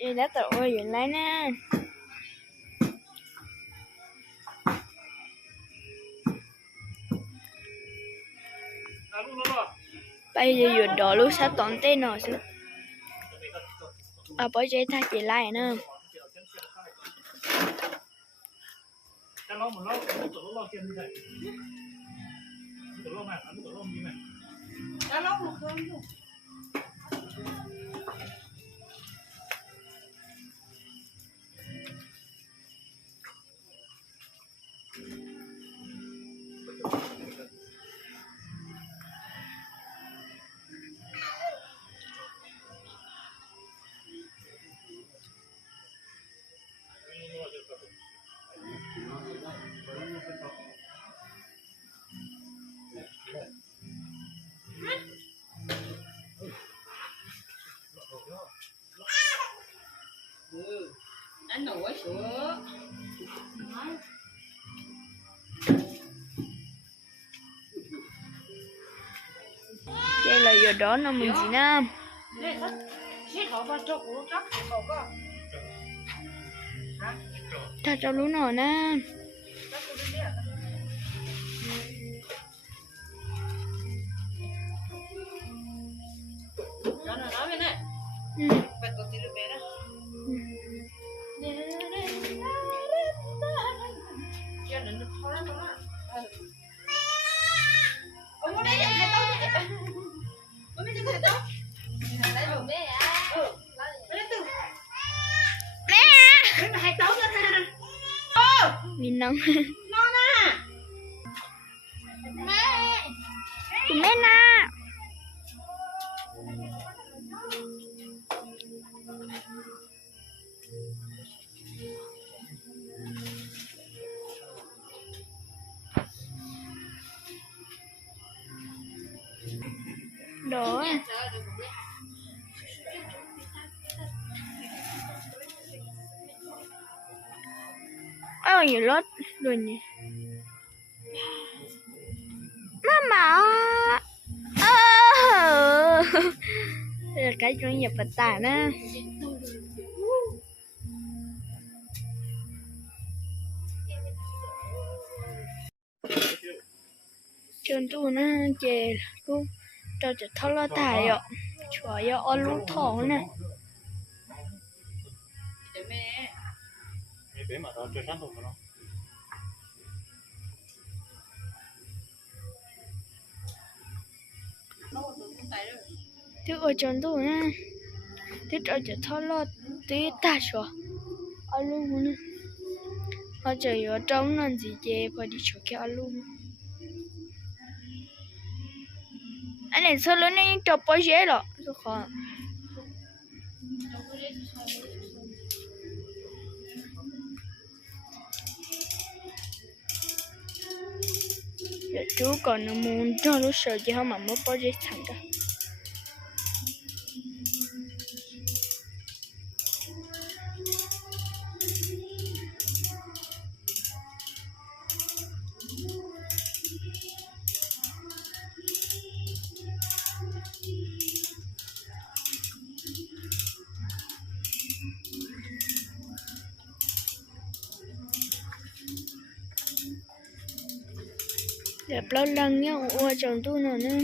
Đây đã tụi dừng lấy nè Bây giờ dừng đổ lúc sẽ tổn tên rồi chứ À bởi vậy ta chỉ lại nè Hãy subscribe cho kênh Ghiền Mì Gõ Để không bỏ lỡ những video hấp dẫn sữa đây là giờ đó nó mình chỉ nè đây thật xí khẩu vào cho của chắc khẩu có mình mình Mama oh. Đây là cái chuyện nghiệp vận tải đó. Trường tu nó chè cô cho cho thao lo tài ạ. Chúa yêu ô lũ thổ nè. Mẹ bé mà tao chơi sáng thôi mà nó. Một tụi con tay rồi thứ ở trường tu nè thứ cho chả thao lo tí ta chúa o luôn nè. Họ chờ ở trong nên gì chè phải đi chỗ kia o anh này sao lớn này cho bao giờ rồi tôi khó Dạ chú còn nó muốn cho nó sợ chứ không mà mất bao giờ thẳng ra đẹp lâu lần nhá ua chồng tu nữa nữa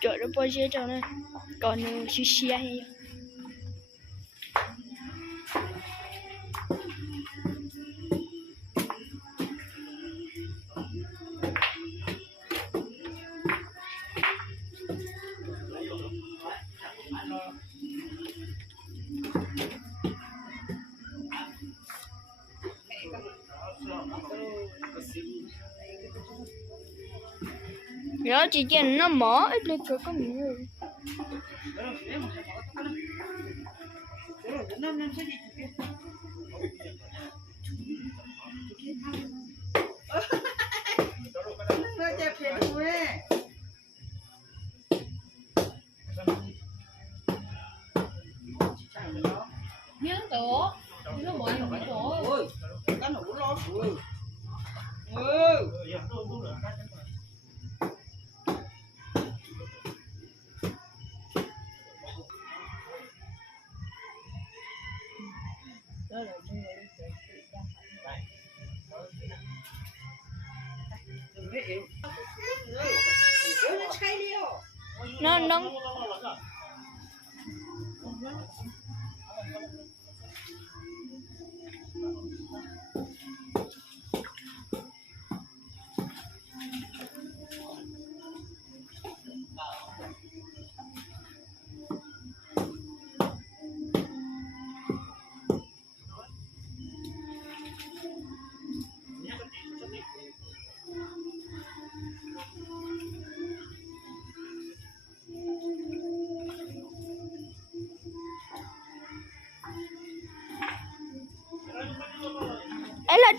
Trời đất bơi chết rồi này Còn xì xíu hay nhớ chị chèn nó mở ít lên chỗ có miếng nó nó ấy là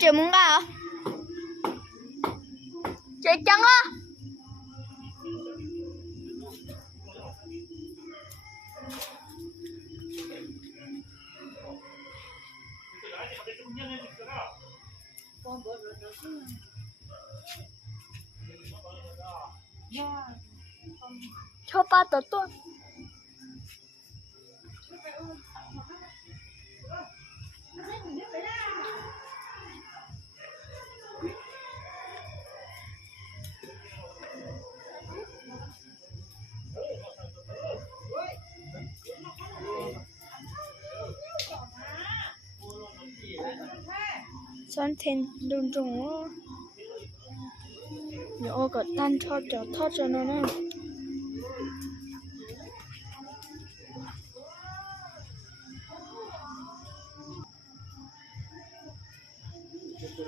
chị muốn gà hả? Chị trắng á. Cho ba tờ tuần thêm đường trùng á nhỏ có tan cho cho thoát cho nó nè thì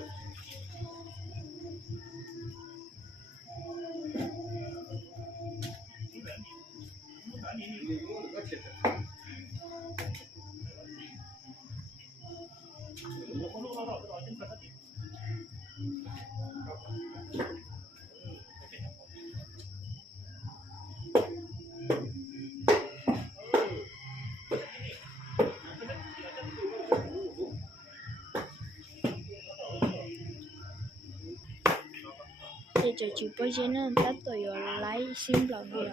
cho chú bây giờ nó đã tôi ở lấy xin lòng rồi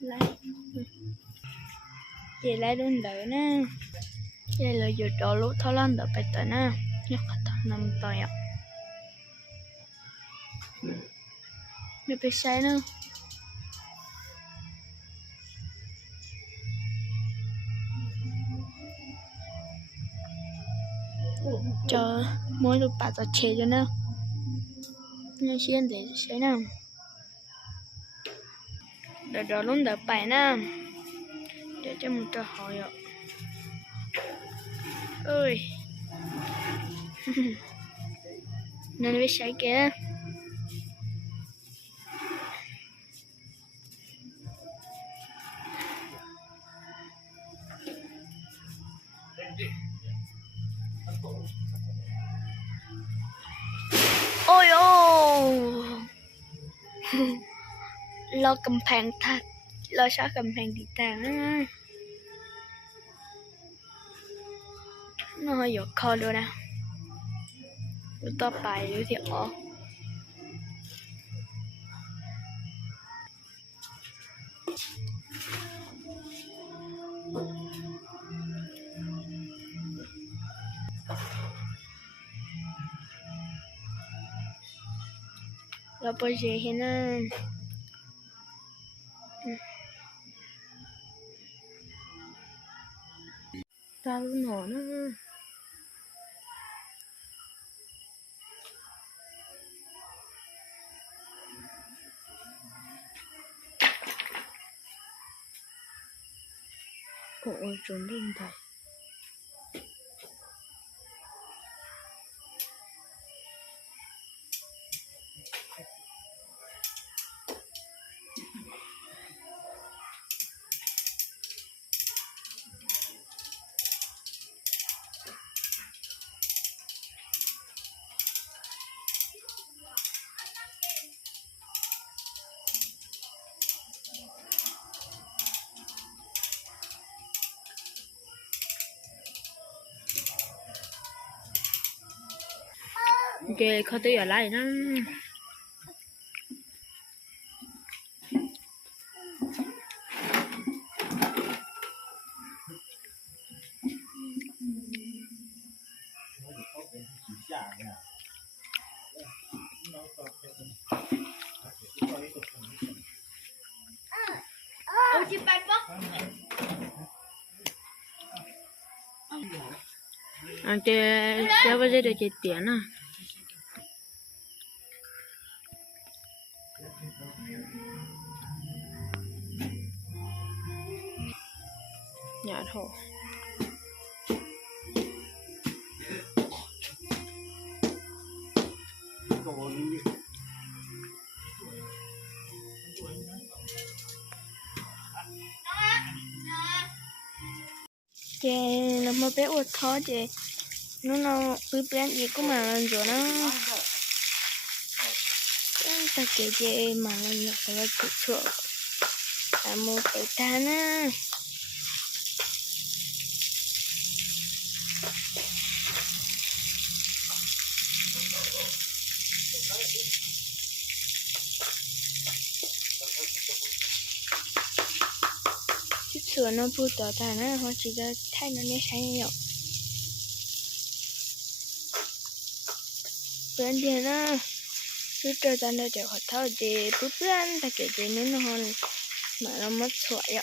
lấy. Chị lấy luôn đỡ nè. Chị là giờ trò lúc thao lan đỡ bài tờ nè. Nhắc thật nằm tờ ạ. Mẹ bị sai nữa cho mỗi lúc bà ta chế cho nó. Nên xin để sẽ nào. Để đó luôn, đỡ bài nè để cho một trò hỏi ạ. Ơi nên biết sai kia โอ้ยโอ้เรากำแพงทัดเราชอบกำแพงดีแต่น้อยหยกคอดูนะ ต่อไปดูที่ออก 아버지는 다른 거는 của chuẩn đình thầy Ok, khó tí ở lại nó. Ôi chim bay bóc. À chơi chơi bao giờ được chơi tiền à chơi là mà bé uất khó chơi nó nó bị bé gì cũng mà lên rồi nó ta kể chơi mà lên nhập là chịu sợ là một cái tan á chút sữa nó bù tỏ ta nó họ chỉ là thay nó nhé sáng nhậu bên kia nó chút trời ta nó đều họ thao để bút bên ta kể để nó nó hơn mà nó mất sữa ạ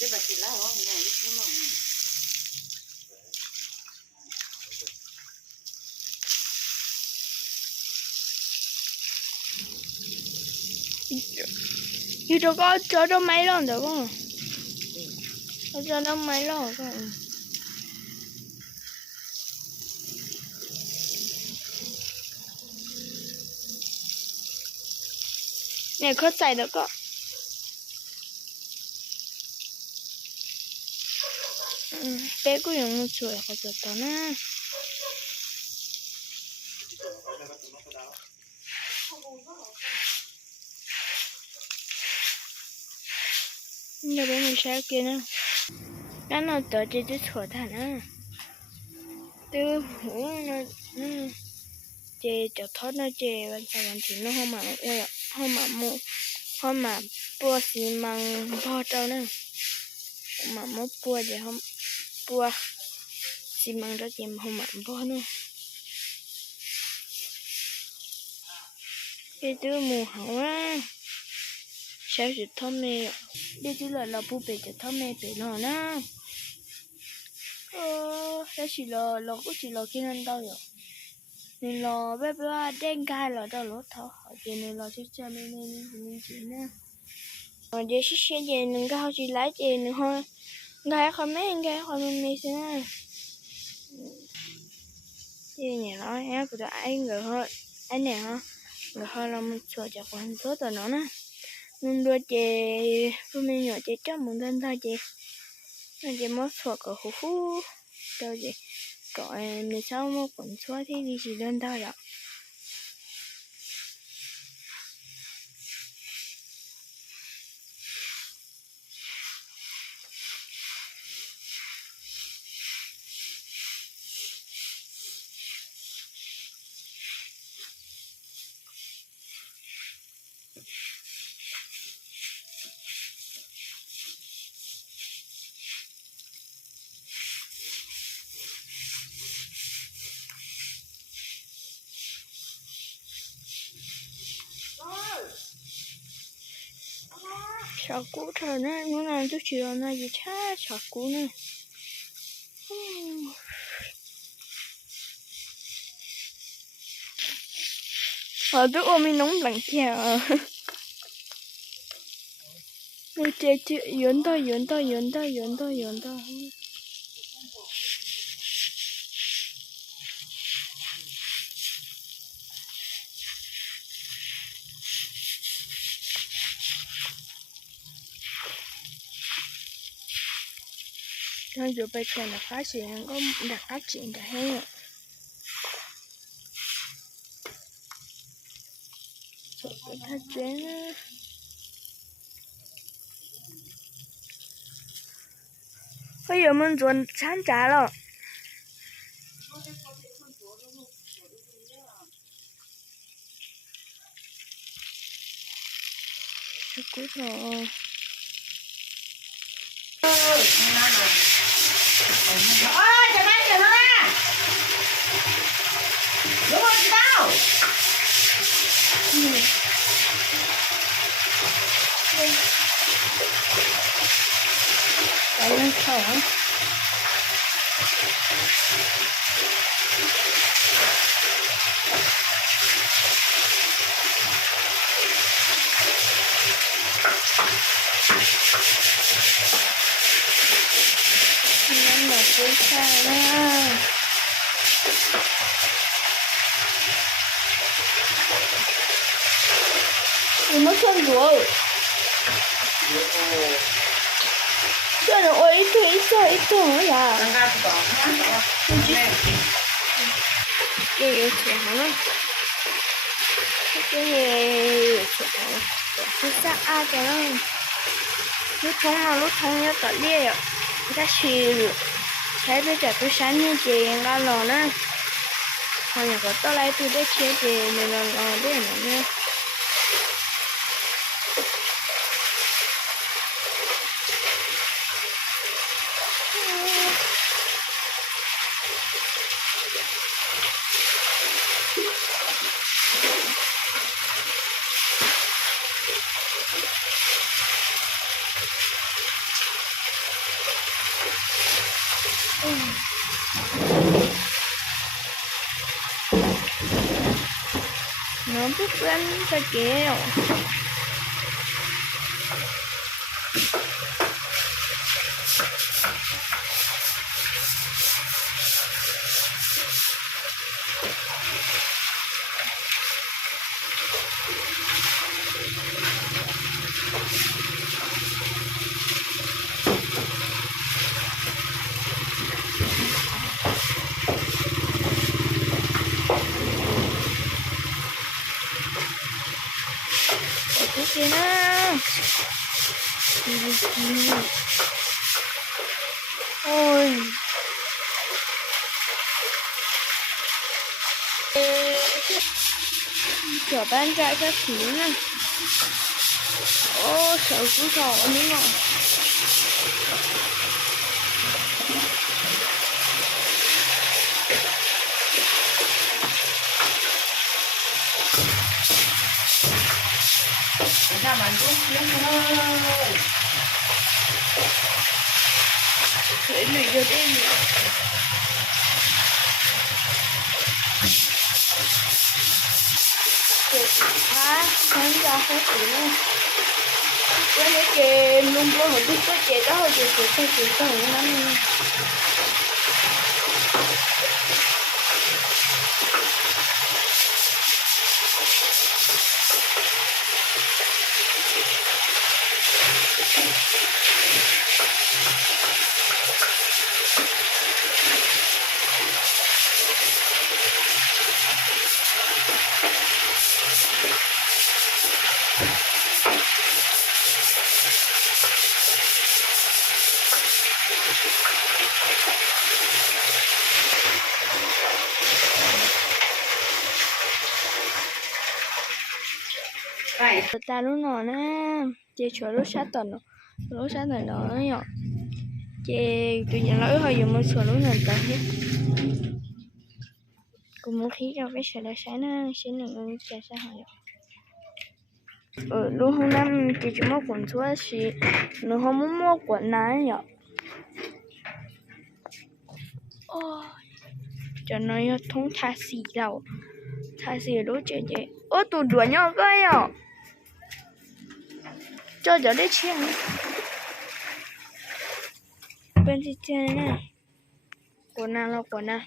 còn số này Thế bà chị lá hóa này lúc thế mà như cho có cho nó mấy lần được không cho cho nó mấy lần cơ này có 빼고 được không ừ, bé cũng dùng một chuỗi có chuột nè Giờ mình sao kia nè Nó nó tới trên cái chuột thả nè Từ hũ nó nó cho thoát nó chê sao bạn thì nó không mà không mà mua không mà bua xi măng bao trâu nè mà mất bua thì không bua xi măng đó thì hôm mà bao nữa. Cái thứ mù hậu á sao chỉ thơm mê đi thứ là là bu bể chỉ thơm mè bể nó nè ờ đó chỉ là là cũng chỉ là kia nên đâu rồi nên là bé bé đen gai là đâu lỗ thọ họ chỉ nên là chỉ cho nên nên mình chỉ nè còn giờ chỉ xe về nên cái họ chỉ lái về nên thôi. Gaya khỏi mấy gai không mình mình nè, chứ nhà nó em của tụi anh người hơi, anh này hả? Người hơi là một số chả quan số tụi nó nè. Nên đua chị phụ mình nhỏ chè trong một thân thôi chị. Nên chị mất số của hú hú. Đâu chè em mình sau một quần số thì đi chỉ đơn thôi ạ. Chả cũ trời nè nó làm chút gì chả nè ở tôi ôm mình nóng lạnh kìa Ôi trời chị yến to yến to yến to yến to yến to nó dù bây giờ nó phát triển có đặc phát triển đã hết rồi cái thắt chén á. Bây giờ mình chuẩn chán trả rồi. Good job. 头。ơi chờ đây chờ nó ra đúng rồi chị tao Đấy lên khẩu á. Nhân là cuối xa nha. Mình mất chân rồi. Xuân rồi, ôi, ít thôi, ít thôi, ít thôi nữa à. Đang ra Cái gì chuyện hả? Cái gì chuyện hả? Nó xa à cho nó. Lúc thông mà lúc thông nhớ tỏ lia ạ. Ta xìu. Thấy bây giờ tôi sáng như chị ra lò nè. Hồi nhà có tôi lấy tôi để chia chị mình là lò để mà nha. Nó biết quen cho kìa. Cái kia nó. Ôi bán trái các cho khí nè. Ô, sợ cứ thỏ đúng không? Để ra mà chút tiếng thôi Để lùi vô đi. Hả? Ra hết rồi nè. Cái này kì luôn luôn một chút có chè đó thôi chè chè chè chè chè chè lắm. Ta lúc nè chị chờ lúc sát tần, rồi lúc sát tuần đó nhở chị tụi nhà lỗi hơi dùng một số lúc này tần hết. Cũng muốn khí cho cái sợi đá sáng nó sẽ là người chạy xa hỏi ở lúc hôm nay chị chỉ mua quần xuống thì nó không muốn mua quần nào nhỏ cho nó thông thả xì đâu thả xì lúc chơi chơi ô tụi đùa nhau cái nhở cho cho đấy chuyện bên thì chơi này quần nào là quần nào?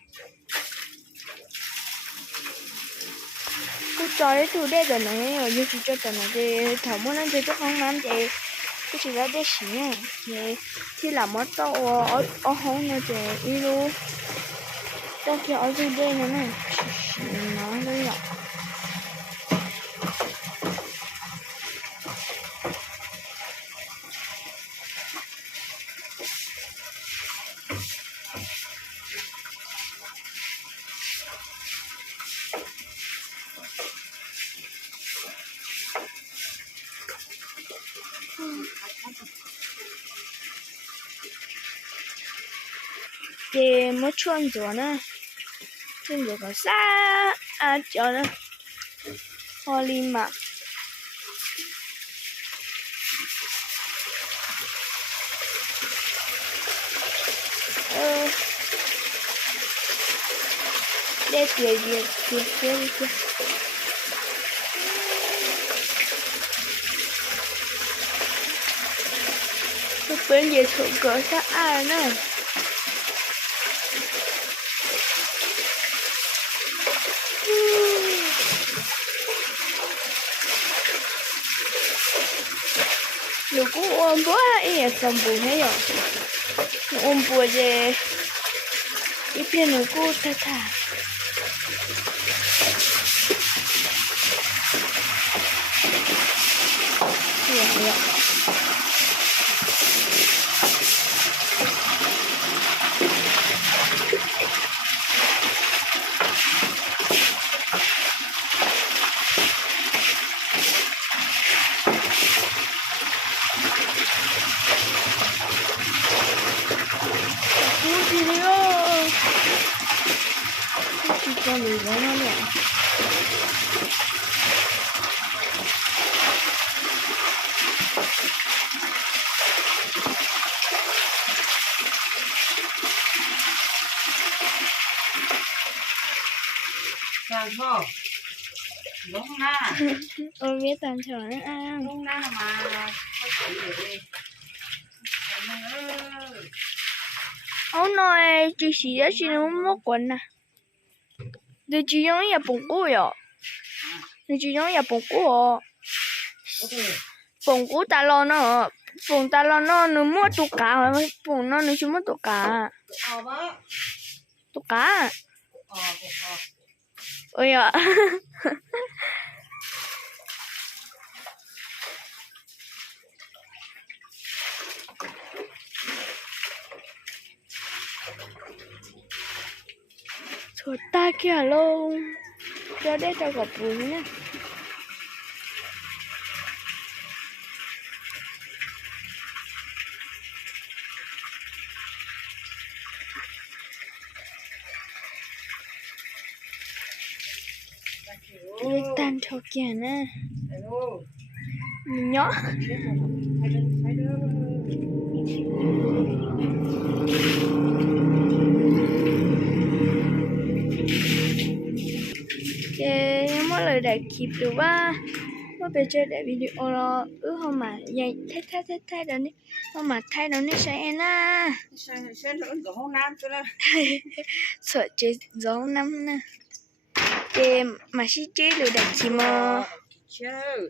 Cứ cho đấy tụi đây rồi này ở dưới cho tụi nó thì thảo muốn ăn chơi chắc không làm thì cứ chỉ là để xí nhá thì thì làm mất tao ở ở hông nữa thì đi luôn tao kia ở dưới đây nữa này nó đây rồi thì mất à nó ờ. Tiền tiền tiền tiền tiền bên gì thượng cỡ xa ai nữa? o boa e esse hambúrguer aí, ó. E pino, tá, tá. ลงหน้าโอเวสานฉันอ้าลุงหน้ามาค่อยเยเอาหน่อยจะสีจะสีน้ำมกวนนะเดี๋ยวจะยังอย่าปงกูอะเดี๋ยวจะยังอย่าปงกูอะปงกูตาลอนเนาะปุ่งตาลอนเนาะหนูมั่วตุกกาปงเนาะหนูชิมั่วตุกาตุกกาตุกกา อ้ยอะสวดตาเกี่ยลงจะได้เจอกับปุ้งเนี่ย nhỏ. Hai đứa, hai đứa. Ok, mỗi lời đại kịp được ba mỗi bây giờ đại video lo ước không mà dạy thay thay thay thay đó đi không mà thay đó đi sẽ cho nó. sợ chết gió năm nè chế mà xí chế lừa đặt chim mơ Chơi.